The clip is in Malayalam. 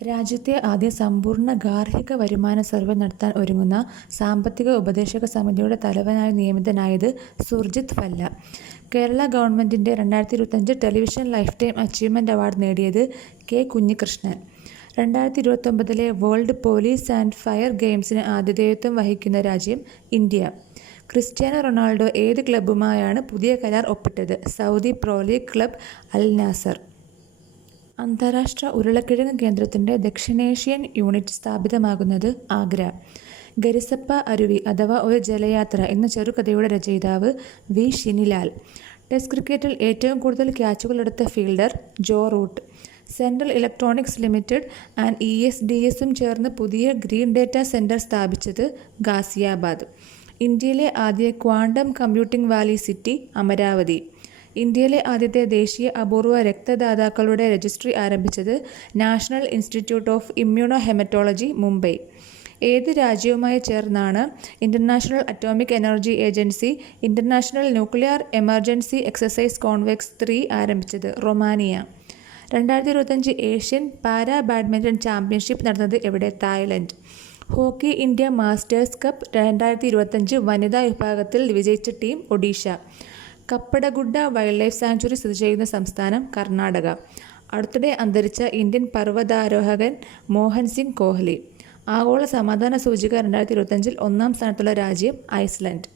രാജ്യത്തെ ആദ്യ സമ്പൂർണ്ണ ഗാർഹിക വരുമാന സർവേ നടത്താൻ ഒരുങ്ങുന്ന സാമ്പത്തിക ഉപദേശക സമിതിയുടെ തലവനായി നിയമിതനായത് സുർജിത് ഭല്ല. കേരള ഗവൺമെന്റിന്റെ 2025 television life time achievement award നേടിയത് K. Kunhikrishnan. 2029 world police and fire ഗെയിംസിന് ആതിഥേയത്വം വഹിക്കുന്ന രാജ്യം ഇന്ത്യ. ക്രിസ്റ്റ്യാനോ റൊണാൾഡോ ഏത് ക്ലബ്ബുമായാണ് പുതിയ കരാർ ഒപ്പിട്ടത്? Saudi pro league club Al Nassr. അന്താരാഷ്ട്ര ഉരുളക്കിഴങ്ങ് കേന്ദ്രത്തിന്റെ ദക്ഷിണേഷ്യൻ യൂണിറ്റ് സ്ഥാപിതമാകുന്നത് ആഗ്ര. ഗരിസപ്പ അരുവി അഥവാ ഒരു ജലയാത്ര എന്ന ചെറുകഥയുടെ രചയിതാവ് വി. ഷിനിലാൽ. ടെസ്റ്റ് ക്രിക്കറ്റിൽ ഏറ്റവും കൂടുതൽ ക്യാച്ചുകളെടുത്ത fielder Joe Root. Central electronics limited and ESDSും ചേർന്ന് പുതിയ ഗ്രീൻ ഡേറ്റ സെന്റർ സ്ഥാപിച്ചത് ഗാസിയാബാദ്. ഇന്ത്യയിലെ ആദ്യ quantum computing valley city Amaravati. ഇന്ത്യയിലെ ആദ്യത്തെ ദേശീയ അപൂർവ രക്തദാതാക്കളുടെ രജിസ്ട്രി ആരംഭിച്ചത് national institute of immuno haematology, Mumbai. ഏത് രാജ്യവുമായി ചേർന്നാണ് international atomic energy agency international nuclear emergency exercise convex 3 ആരംഭിച്ചത്? Romania. 2025 Asian para badminton championship നടന്നത് എവിടെ? Thailand. Hockey India masters cup 2025 വനിതാ വിഭാഗത്തിൽ വിജയിച്ച team Odisha. Kappadagudda wild life sanctuary സ്ഥിതി ചെയ്യുന്ന സംസ്ഥാനം കർണാടക. അടുത്തിടെ അന്തരിച്ച ഇന്ത്യൻ പർവ്വതാരോഹകൻ മോഹൻ സിംഗ് കോഹ്ലി. ആഗോള സമാധാന സൂചിക 2025 ഒന്നാം സ്ഥാനത്തുള്ള രാജ്യം ഐസ്ലൻഡ്.